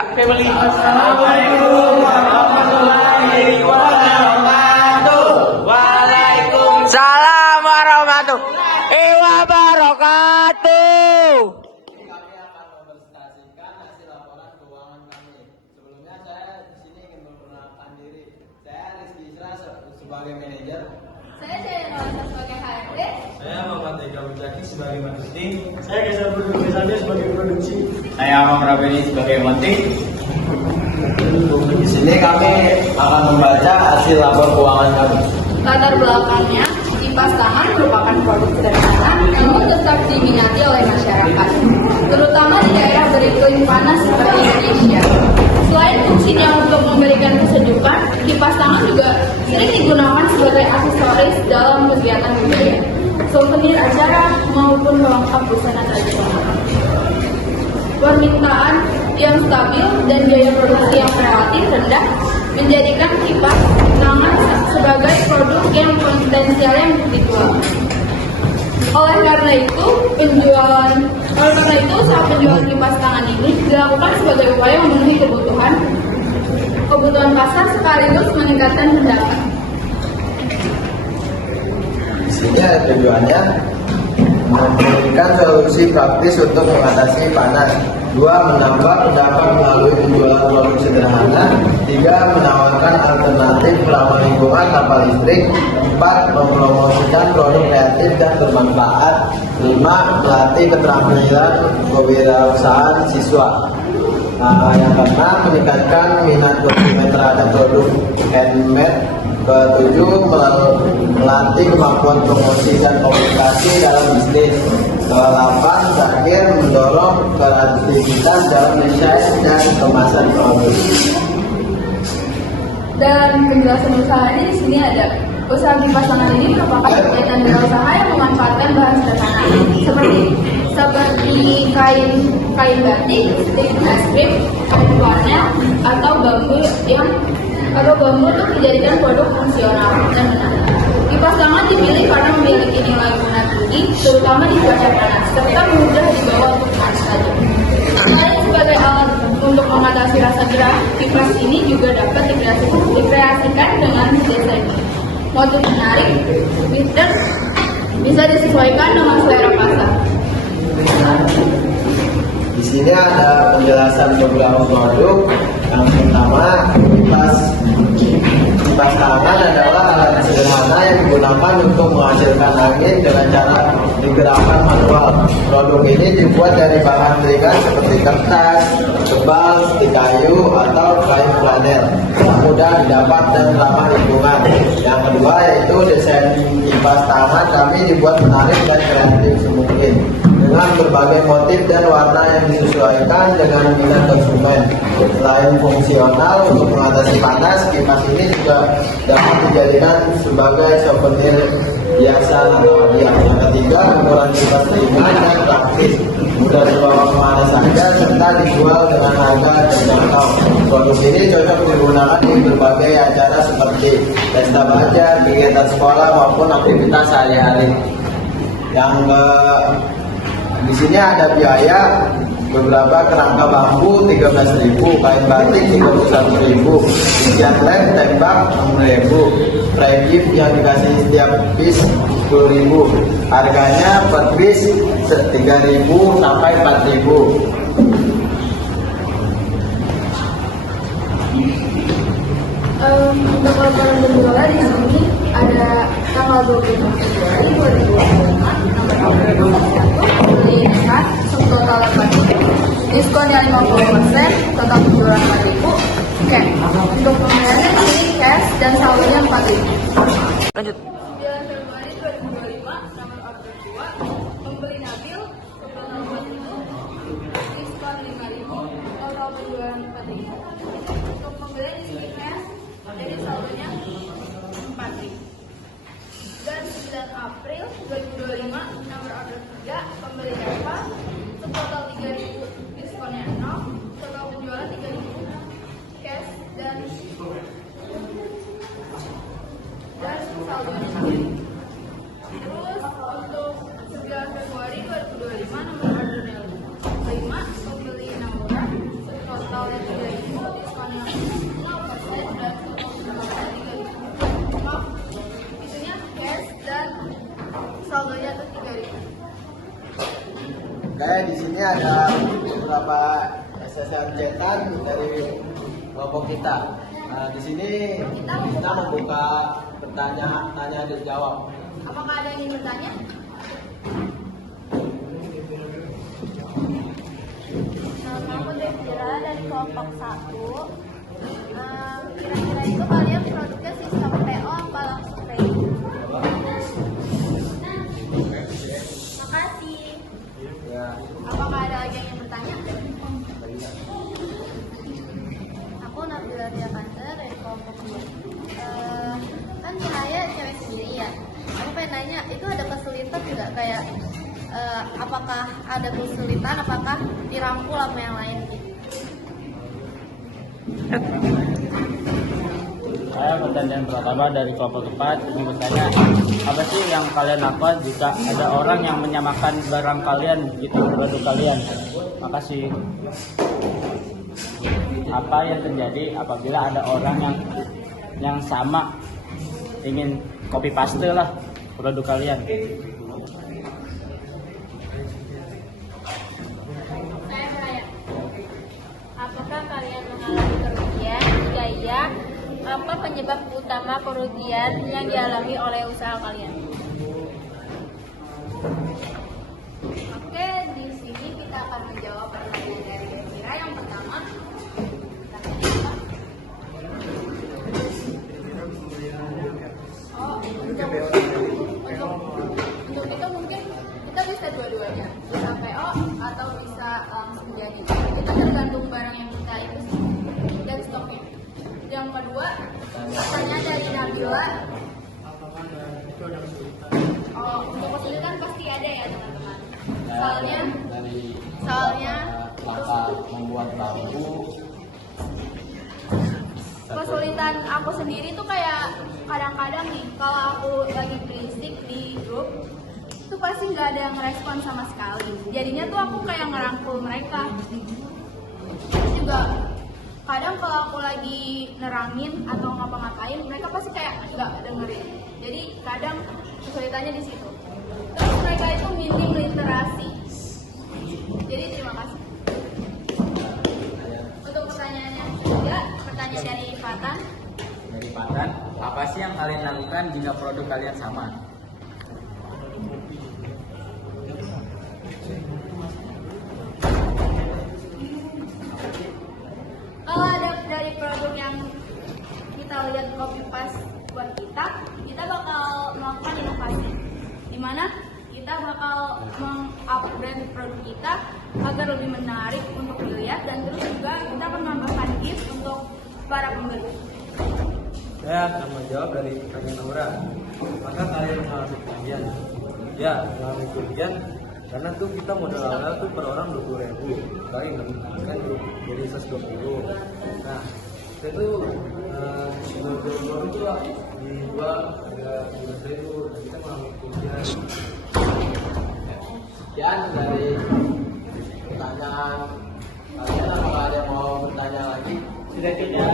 Family. Assalamualaikum warahmatullahi wabarakatuh. Waalaikumsalam warahmatullahi wabarakatuh. Kami akan mempresentasikan hasil laporan keuangan kami. Sebelumnya saya di sini ingin memperkenalkan diri. Saya Rizky Isra sebagai manajer. Saya Jaya Nawasa sebagai HRD. Saya Muhammad Eka Wijaki sebagai marketing. Saya Kaisar Budi Misalnya sebagai produksi. Saya Amam Rabeni sebagai monting. Di sini kami akan membaca hasil lapor keuangan kami. Latar belakangnya, kipas tangan merupakan produk sederhana namun tetap diminati oleh masyarakat, terutama di daerah beriklim panas seperti Indonesia. Selain fungsinya untuk memberikan kesejukan, kipas tangan juga sering digunakan sebagai aksesoris dalam kegiatan budaya, souvenir acara maupun pelengkap busana tradisional. Permintaan yang stabil dan biaya produksi yang relatif rendah menjadikan kipas tangan sebagai produk yang potensialnya untuk dijual. Oleh karena itu, usaha penjualan kipas tangan ini dilakukan sebagai upaya memenuhi kebutuhan pasar sekaligus meningkatkan pendapatan. Di sini ada tujuannya memberikan solusi praktis untuk mengatasi panas. 2. Menambah pendapat melalui penjualan produk sederhana. 3. Menawarkan alternatif ramah lingkungan tanpa listrik. 4. Mempromosikan produk kreatif dan bermanfaat. 5. Melatih keterampilan kewirausahaan siswa. Yang keenam, meningkatkan minat konsumen terhadap produk handmade. Ketujuh, melatih kemampuan promosi dan komunikasi dalam bisnis. Ke-8, terakhir, mendorong kreativitas dalam desain dan kemasan produk. Dan penjelasan usaha ini di sini ada. Usaha kipas tangan ini merupakan kegiatan wirausaha yang memanfaatkan bahan sederhana seperti kain batik, stik es krim, kain warna, atau bambu untuk dijadikan produk fungsional dan menarik. Kipas tangan dipilih karena memiliki nilai guna tinggi, terutama di cuaca panas, serta mudah dibawa untuk kemana saja. Selain sebagai alat untuk mengatasi rasa gerah, kipas ini juga dapat dikreasikan dengan desain motif menarik dan bisa disesuaikan dengan selera pasar. Di sini ada penjelasan beberapa produk. Yang pertama, kipas tangan adalah alat sederhana yang digunakan untuk menghasilkan angin dengan cara digerakkan manual. Produk ini dibuat dari bahan ringan seperti kertas, tebal, stik kayu, atau kain flanel yang mudah didapat dan ramah lingkungan. Yang kedua yaitu desain kipas tangan kami dibuat menarik dan kreatif semungkin dengan berbagai motif dan warna yang disesuaikan dengan minat konsumen. Selain fungsional untuk mengatasi panas, kipas ini juga dapat dijadikan sebagai souvenir biasa atau hadiah. Yang ketiga, ukuran kipas ringan dan praktis, mudah dibawa kemana saja serta dijual dengan harga terjangkau. Produk ini cocok digunakan di berbagai acara seperti pesta baja, kegiatan sekolah maupun aktivitas sehari-hari. Di sini ada biaya beberapa kerangka bambu 13.000, kain batik 31.000, isian lem tembak 6.000, frame gift yang dikasih setiap piece 10.000. Harganya per piece 3.000 sampai 4.000. Untuk laporan penjualan di sini ada tanggal 25 Februari 2025, nomor beli nekat, subtotal 4.000, diskonnya 50%, total penjualan 4.000, cash. Untuk pembayarannya di sini cash dan saldonya 4.000. Lanjut. 9 Februari 2025, nomor order 2, pembeli Nabil, subtotal 4.000, diskon 5.000, total penjualan 4.000. Untuk pembelian di sini cash, jadi saldonya 4.000. Dan 9 April 2025, nomor order 3, pembeli Eva, subtotal 3.000, diskonnya 0, total penjualan 3.000, cash dan saldonya 1.000. Terus untuk 9 Februari 2025, nomor order 5, pembeli Naura, subtotalnya ada beberapa esesan cetak dari kelompok kita. Nah, di sini kita membuka tanya dan jawab. Apakah ada yang ingin bertanya? Nama aku Devira dari kelompok 1. Kira-kira itu kalian produknya sistem PO apa langsung PI? Makasih. Ya. Apakah ada lagi yang ingin bertanya? Aku Nabila Diakanser dari kelompok 2. Kan Kinaya cewek sendiri ya. Aku pengen nanya, itu ada kesulitan nggak kayak apakah ada kesulitan, apakah dirangkul sama yang lain gitu? Saya pertanyaan pertama dari kelompok 4 ingin bertanya, apa sih yang kalian lakukan jika ada orang yang menyamakan barang kalian gitu, produk kalian? Makasih. Apa yang terjadi apabila ada orang yang sama ingin copy paste lah produk kalian? Saya bertanya, apakah kalian mengalami kerugian? Jika iya, apa penyebab utama kerugian yang dialami oleh usaha kalian? Oke, di sini kita akan menjawab pertanyaan dari Devira. Yang pertama, untuk itu mungkin kita bisa dua-duanya, bisa PO atau bisa langsung jadi. Itu tergantung barang yang kita itu dan stoknya. Yang kedua, pertanyaan dari Nabila. Untuk kesulitan pasti ada ya teman-teman. Soalnya Membuat bambu. kesulitan aku sendiri tuh kayak kadang-kadang nih kalau aku lagi berisik di grup tuh pasti nggak ada yang ngerespon sama sekali. Jadinya tuh aku kayak ngerangkul mereka. Terus juga kadang kalau aku lagi nerangin atau ngapa-ngapain mereka pasti kayak nggak dengerin. Jadi kadang kesulitannya di situ. Terus mereka itu minim literasi. Jadi terima kasih. Untuk pertanyaannya ketiga, pertanyaan dari Fatan. Dari Patan, apa sih yang kalian lakukan jika produk kalian sama? Kalau ada dari produk yang kita lihat copy paste buat kita bakal melakukan inovasi, di mana kita bakal mengupgrade produk kita agar lebih menarik untuk dilihat dan terus juga kita akan menambahkan gift untuk para pembeli. Saya akan menjawab dari pertanyaan Aura. Maka kalian mengalami kerugian? Ya, mengalami kerugian karena tuh kita modal awal tuh per orang 20.000, kali kan jadi 120. Nah, itu tuh 20.000 itu lah dijual harga 12.000. Kita mengalami kerugian. Sekian dari pertanyaan kalian. Apakah ada yang mau bertanya lagi? Sudah tidak.